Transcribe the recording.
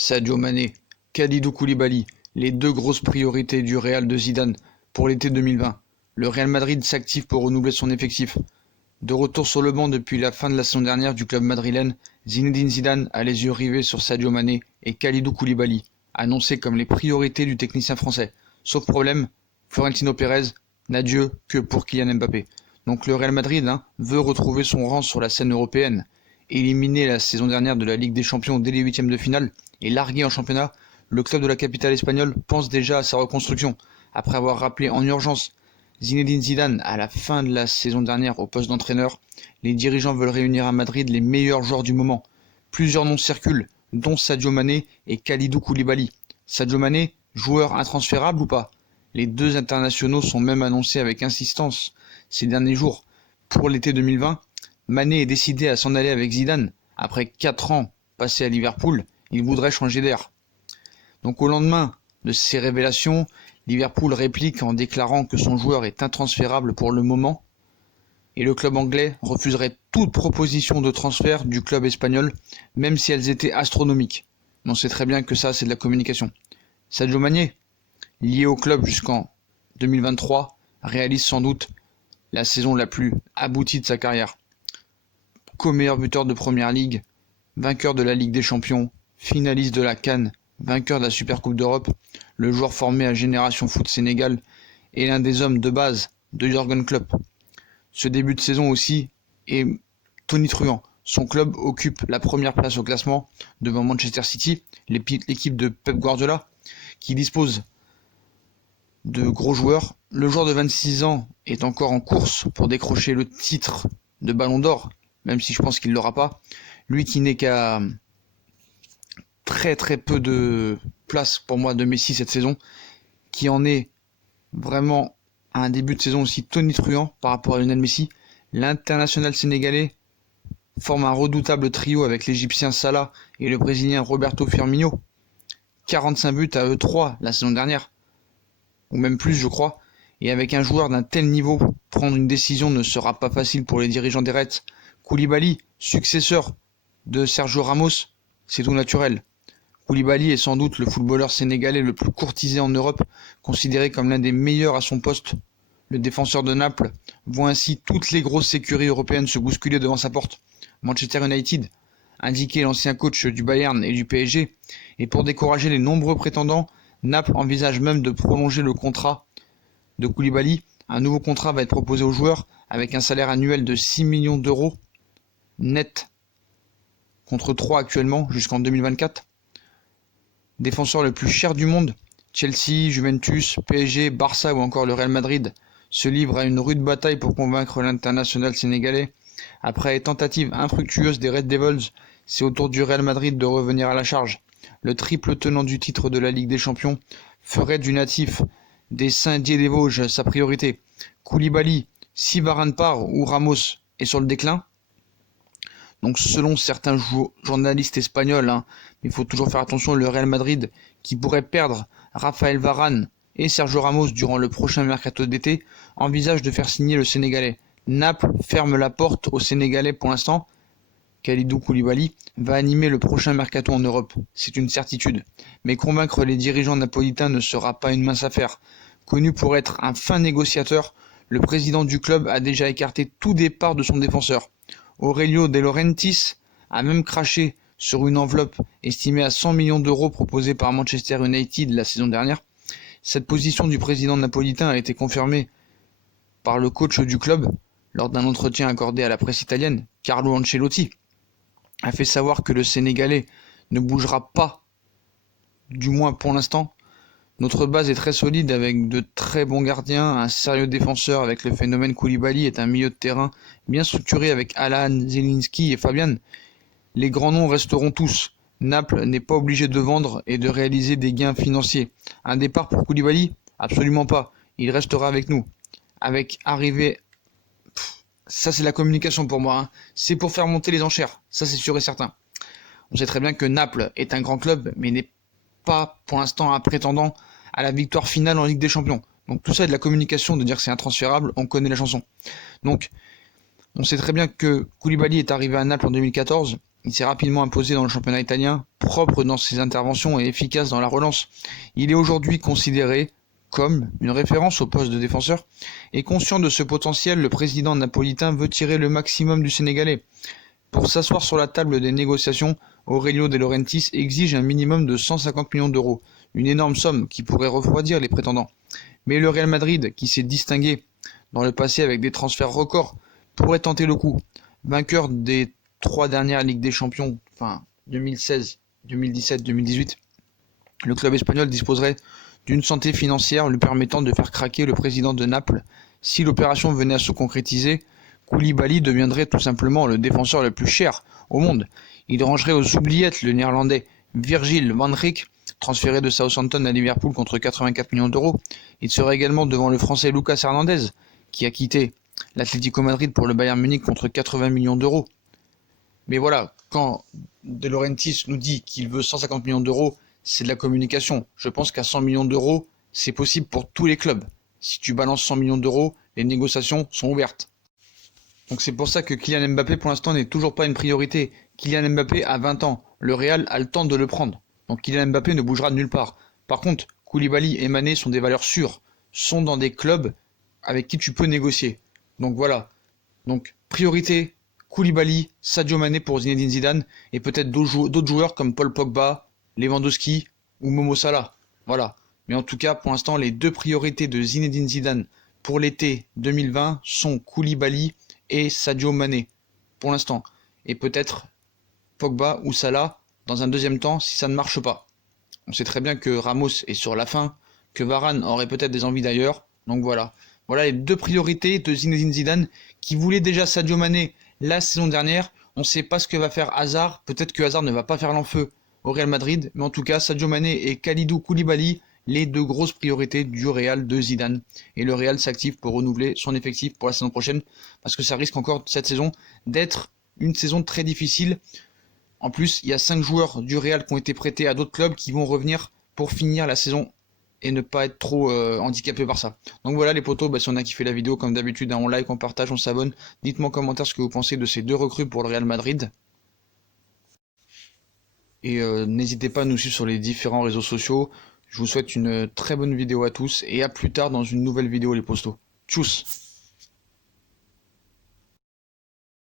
Sadio Mané, Kalidou Koulibaly, les deux grosses priorités du Real de Zidane pour l'été 2020. Le Real Madrid s'active pour renouveler son effectif. De retour sur le banc depuis la fin de la saison dernière du club madrilène, Zinedine Zidane a les yeux rivés sur Sadio Mané et Kalidou Koulibaly, annoncés comme les priorités du technicien français. Sauf problème, Florentino Pérez n'a Dieu que pour Kylian Mbappé. Donc le Real Madrid veut retrouver son rang sur la scène européenne. Éliminé la saison dernière de la Ligue des Champions dès les huitièmes de finale et largué en championnat, le club de la capitale espagnole pense déjà à sa reconstruction, après avoir rappelé en urgence Zinedine Zidane à la fin de la saison dernière au poste d'entraîneur. Les dirigeants veulent réunir à Madrid les meilleurs joueurs du moment. Plusieurs noms circulent, dont Sadio Mané et Kalidou Koulibaly. Sadio Mané, joueur intransférable ou pas? Les deux internationaux sont même annoncés avec insistance ces derniers jours. Pour l'été 2020, Mané est décidé à s'en aller avec Zidane. Après 4 ans passés à Liverpool, il voudrait changer d'air. Donc au lendemain de ces révélations, Liverpool réplique en déclarant que son joueur est intransférable pour le moment et le club anglais refuserait toute proposition de transfert du club espagnol, même si elles étaient astronomiques. On sait très bien que ça, c'est de la communication. Sadio Mané, lié au club jusqu'en 2023, réalise sans doute la saison la plus aboutie de sa carrière. Co-meilleur buteur de Première Ligue, vainqueur de la Ligue des Champions, finaliste de la CAN, vainqueur de la Supercoupe d'Europe, le joueur formé à Génération Foot Sénégal est l'un des hommes de base de Jürgen Klopp. Ce début de saison aussi est tonitruant. Son club occupe la première place au classement devant Manchester City, l'équipe de Pep Guardiola, qui dispose de gros joueurs. Le joueur de 26 ans est encore en course pour décrocher le titre de Ballon d'Or, même si je pense qu'il ne l'aura pas. Lui qui n'est qu'à très peu de place pour moi de Messi cette saison, qui en est vraiment à un début de saison aussi tonitruant par rapport à Lionel Messi. L'international sénégalais forme un redoutable trio avec l'Égyptien Salah et le Brésilien Roberto Firmino. 45 buts à eux 3 la saison dernière, ou même plus je crois, et avec un joueur d'un tel niveau, prendre une décision ne sera pas facile pour les dirigeants des Reds. Koulibaly, successeur de Sergio Ramos, c'est tout naturel. Koulibaly est sans doute le footballeur sénégalais le plus courtisé en Europe, considéré comme l'un des meilleurs à son poste. Le défenseur de Naples voit ainsi toutes les grosses écuries européennes se bousculer devant sa porte. Manchester United, indiqué l'ancien coach du Bayern et du PSG, et pour décourager les nombreux prétendants, Naples envisage même de prolonger le contrat de Koulibaly. Un nouveau contrat va être proposé aux joueurs avec un salaire annuel de 6 millions d'euros net contre 3 actuellement jusqu'en 2024. Défenseur le plus cher du monde, Chelsea, Juventus, PSG, Barça ou encore le Real Madrid se livrent à une rude bataille pour convaincre l'international sénégalais. Après les tentatives infructueuses des Red Devils, c'est au tour du Real Madrid de revenir à la charge. Le triple tenant du titre de la Ligue des Champions ferait du natif des Saint-Dié-des-Vosges sa priorité. Koulibaly, si Varane part ou Ramos est sur le déclin, donc selon certains journalistes espagnols, il faut toujours faire attention, le Real Madrid, qui pourrait perdre Raphaël Varane et Sergio Ramos durant le prochain mercato d'été, envisage de faire signer le Sénégalais. Naples ferme la porte au Sénégalais pour l'instant. Kalidou Koulibaly va animer le prochain mercato en Europe, c'est une certitude. Mais convaincre les dirigeants napolitains ne sera pas une mince affaire. Connu pour être un fin négociateur, le président du club a déjà écarté tout départ de son défenseur. Aurelio De Laurentiis a même craché sur une enveloppe estimée à 100 millions d'euros proposée par Manchester United la saison dernière. Cette position du président napolitain a été confirmée par le coach du club lors d'un entretien accordé à la presse italienne. Carlo Ancelotti a fait savoir que le Sénégalais ne bougera pas, du moins pour l'instant. Notre base est très solide avec de très bons gardiens, un sérieux défenseur avec le phénomène Koulibaly est un milieu de terrain bien structuré avec Alan, Zielinski et Fabian. Les grands noms resteront tous. Naples n'est pas obligé de vendre et de réaliser des gains financiers. Un départ pour Koulibaly? Absolument pas. Il restera avec nous. Avec arrivée... Ça c'est la communication pour moi. C'est pour faire monter les enchères. Ça c'est sûr et certain. On sait très bien que Naples est un grand club, mais n'est pas pour l'instant un prétendant à la victoire finale en Ligue des Champions. Donc tout ça est de la communication, de dire que c'est intransférable, on connaît la chanson. Donc on sait très bien que Koulibaly est arrivé à Naples en 2014, Il s'est rapidement imposé dans le championnat italien, propre dans ses interventions et efficace dans la relance. Il est aujourd'hui considéré comme une référence au poste de défenseur, et conscient de ce potentiel, le président napolitain veut tirer le maximum du Sénégalais. Pour s'asseoir sur la table des négociations, Aurelio De Laurentiis exige un minimum de 150 millions d'euros, une énorme somme qui pourrait refroidir les prétendants. Mais le Real Madrid, qui s'est distingué dans le passé avec des transferts records, pourrait tenter le coup. Vainqueur des 3 dernières Ligues des Champions, enfin 2016, 2017, 2018, le club espagnol disposerait d'une santé financière lui permettant de faire craquer le président de Naples. Si l'opération venait à se concrétiser, Koulibaly deviendrait tout simplement le défenseur le plus cher au monde. Il rangerait aux oubliettes le néerlandais Virgil van Dijk, transféré de Southampton à Liverpool contre 84 millions d'euros. Il serait également devant le français Lucas Hernandez, qui a quitté l'Atlético Madrid pour le Bayern Munich contre 80 millions d'euros. Mais voilà, quand De Laurentiis nous dit qu'il veut 150 millions d'euros, c'est de la communication. Je pense qu'à 100 millions d'euros, c'est possible pour tous les clubs. Si tu balances 100 millions d'euros, les négociations sont ouvertes. Donc c'est pour ça que Kylian Mbappé pour l'instant n'est toujours pas une priorité. Kylian Mbappé a 20 ans, le Real a le temps de le prendre. Donc Kylian Mbappé ne bougera de nulle part. Par contre, Koulibaly et Mané sont des valeurs sûres, sont dans des clubs avec qui tu peux négocier. Donc voilà. Donc priorité, Koulibaly, Sadio Mané pour Zinedine Zidane et peut-être d'autres joueurs comme Paul Pogba, Lewandowski ou Momo Salah. Voilà. Mais en tout cas, pour l'instant, les deux priorités de Zinedine Zidane pour l'été 2020 sont Koulibaly et Sadio Mané. Pour l'instant. Et peut-être Pogba ou Salah dans un deuxième temps si ça ne marche pas. On sait très bien que Ramos est sur la fin, que Varane aurait peut-être des envies d'ailleurs. Donc voilà. Voilà les deux priorités de Zinedine Zidane qui voulait déjà Sadio Mané la saison dernière. On ne sait pas ce que va faire Hazard. Peut-être que Hazard ne va pas faire l'enfeu au Real Madrid. Mais en tout cas, Sadio Mané et Kalidou Koulibaly, les deux grosses priorités du Real de Zidane. Et le Real s'active pour renouveler son effectif pour la saison prochaine. Parce que ça risque encore cette saison d'être une saison très difficile. En plus, il y a 5 joueurs du Real qui ont été prêtés à d'autres clubs qui vont revenir pour finir la saison et ne pas être trop handicapés par ça. Donc voilà les potos, si on a kiffé la vidéo, comme d'habitude, on like, on partage, on s'abonne. Dites-moi en commentaire ce que vous pensez de ces deux recrues pour le Real Madrid. Et n'hésitez pas à nous suivre sur les différents réseaux sociaux. Je vous souhaite une très bonne vidéo à tous et à plus tard dans une nouvelle vidéo les postos. Tchuss!